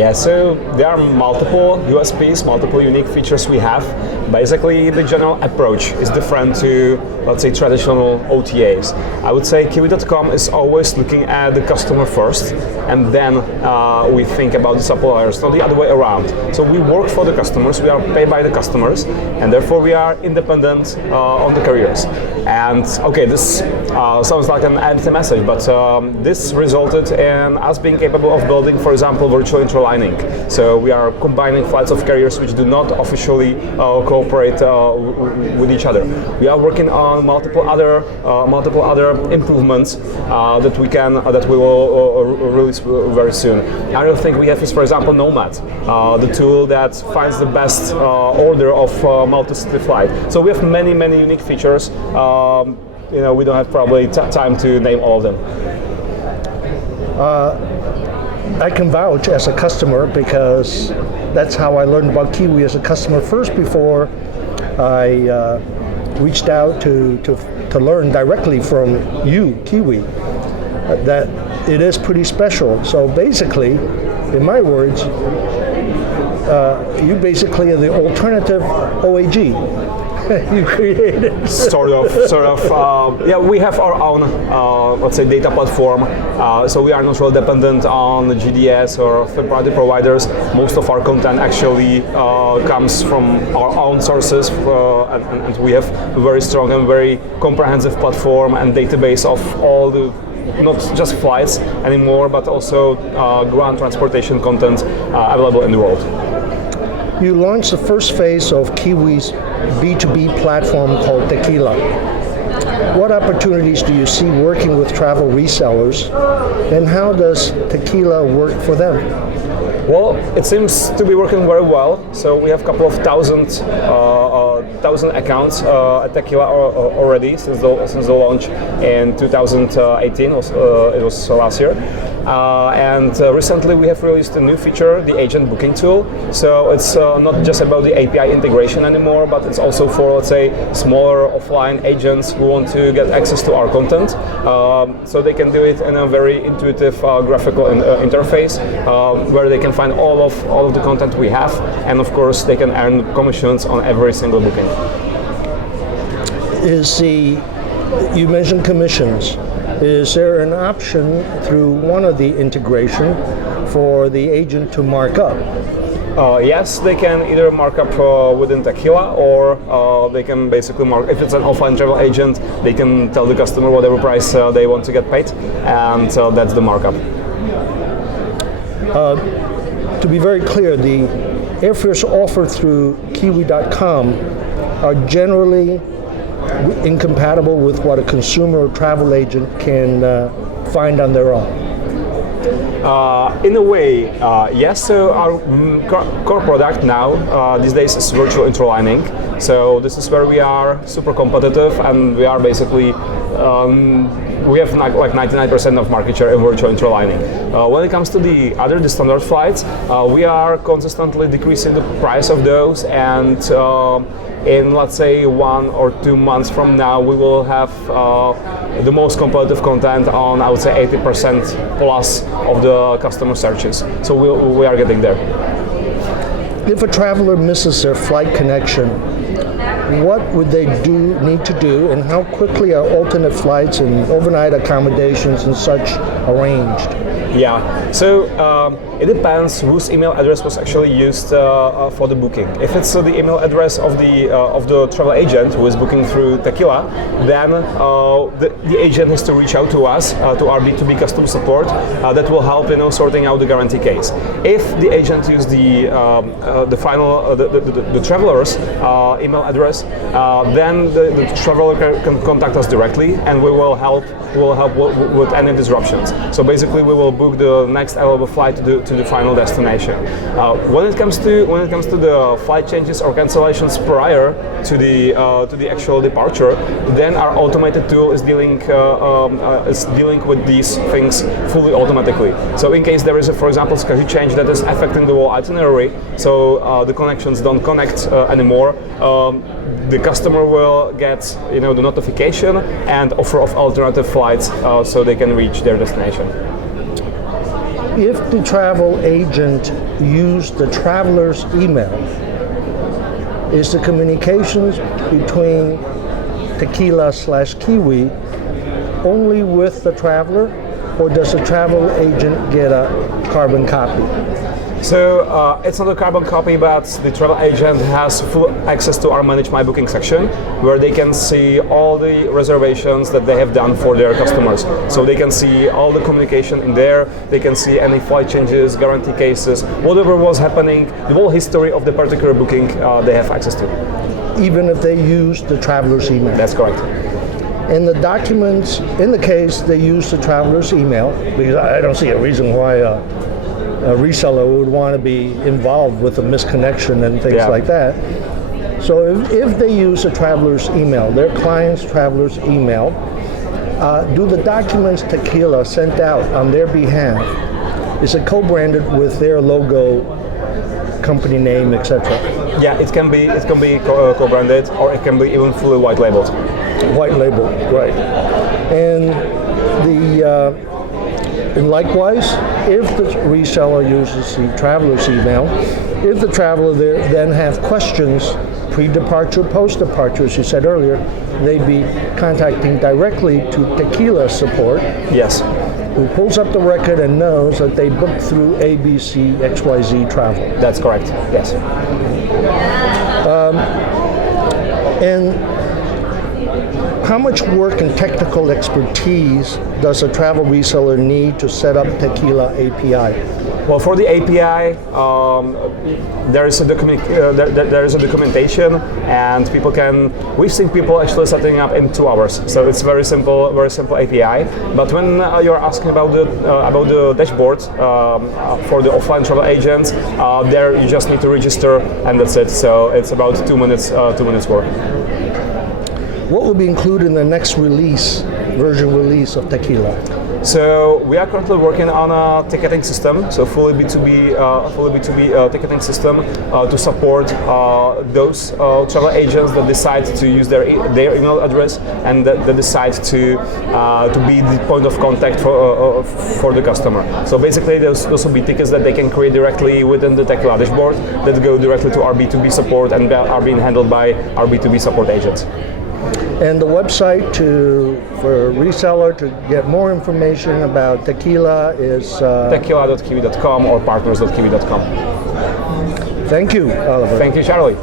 Yeah, so there are multiple USPs, multiple unique features we have. Basically, the general approach is different to, let's say, traditional OTAs. I would say Kiwi.com is always looking at the customer first, and then we think about the suppliers, not the other way around. So we work for the customers, we are paid by the customers, and therefore we are independent on the carriers. And okay, this sounds like an empty message, but this resulted in us being capable of building, for example, virtual interlining. So we are combining flights of carriers which do not officially cooperate with each other. We are working on multiple other improvements that we will release very soon. Another thing we have is, for example, Nomad, the tool that finds the best order of multi-city flight. So we have many unique features. We don't have probably time to name all of them. I can vouch as a customer because that's how I learned about Kiwi as a customer first before I reached out to learn directly from you, Kiwi, that it is pretty special. So basically, in my words, you basically are the alternative OAG. You created. Sort of. Yeah, we have our own, let's say, data platform. So we are not really dependent on the GDS or third-party providers. Most of our content actually comes from our own sources, and we have a very strong and very comprehensive platform and database of all the, not just flights anymore, but also ground transportation content available in the world. You launched the first phase of Kiwi's B2B platform called TEQUILA. What opportunities do you see working with travel resellers, and how does TEQUILA work for them? Well, it seems to be working very well. So we have a couple of thousand accounts at TEQUILA already since the launch in 2018. It was last year. And recently we have released a new feature, the agent booking tool. So it's not just about the API integration anymore, but it's also for, let's say, smaller offline agents who want to get access to our content. So they can do it in a very intuitive graphical interface where they can find all of the content we have, and of course they can earn commissions on every single booking. You mentioned commissions. Is there an option through one of the integration for the agent to mark up? Yes, they can either mark up within TEQUILA, or they can basically mark, if it's an offline travel agent, they can tell the customer whatever price they want to get paid, and that's the markup. To be very clear, the airfares offered through Kiwi.com are generally incompatible with what a consumer or travel agent can find on their own. In a way, yes. So our core product now these days is virtual interlining. So this is where we are super competitive, and we are basically we have like 99% of market share in virtual interlining. When it comes to the standard flights, we are consistently decreasing the price of those, and in, let's say, 1 or 2 months from now, we will have the most competitive content on, I would say, 80% plus of the customer searches. So we are getting there. If a traveler misses their flight connection, what would they need to do, and how quickly are alternate flights and overnight accommodations and such arranged? Yeah, so it depends whose email address was actually used for the booking. If it's the email address of the travel agent who is booking through TEQUILA, then the agent has to reach out to us, to our B2B customer support, that will help sorting out the guarantee case. If the agent used the traveler's email address, then the traveler can contact us directly, and we will help with any disruptions. So basically, we will book the next available flight to the final destination. When it comes to the flight changes or cancellations prior to the actual departure, then our automated tool is dealing with these things fully automatically. So in case there is for example, schedule change that is affecting the whole itinerary, so the connections don't connect anymore, the customer will get the notification and offer of alternative flights so they can reach their destination. If the travel agent use the traveler's email? Is the communications between TEQUILA/Kiwi only with the traveler, or does the travel agent get a carbon copy? So it's not a carbon copy, but the travel agent has full access to our Manage My Booking section, where they can see all the reservations that they have done for their customers. So they can see all the communication in there, they can see any flight changes, guarantee cases, whatever was happening, the whole history of the particular booking they have access to. Even if they use the traveler's email? That's correct. And the documents, in the case they use the traveler's email, because I don't see a reason why a reseller would want to be involved with a misconnection and things like that. So if they use a traveler's email, their client's traveler's email, do the documents TEQUILA sent out on their behalf, is it co-branded with their logo, company name, etc.? Yeah, it can be co-branded, or it can be even fully white labeled. White label, right. And and likewise, if the reseller uses the traveler's email, if the traveler then have questions, pre-departure, post-departure, as you said earlier, they'd be contacting directly to TEQUILA support. Yes. Who pulls up the record and knows that they booked through ABC XYZ Travel. That's correct, yes. And how much work and technical expertise does a travel reseller need to set up TEQUILA API? Well, for the API, there is a documentation, and we've seen people actually setting up in 2 hours. So it's very simple API. But when you're asking about the dashboard for the offline travel agents, there you just need to register, and that's it. So it's about 2 minutes work. What will be included in the next version release of TEQUILA? So we are currently working on a ticketing system, so fully B2B ticketing system to support those travel agents that decide to use their email address and that decide to be the point of contact for the customer. So basically, those will be tickets that they can create directly within the TEQUILA dashboard that go directly to our B2B support and are being handled by our B2B support agents. And the website for a reseller to get more information about TEQUILA is tequila.kiwi.com or partners.kiwi.com. Thank you, Oliver. Thank you, Charlie.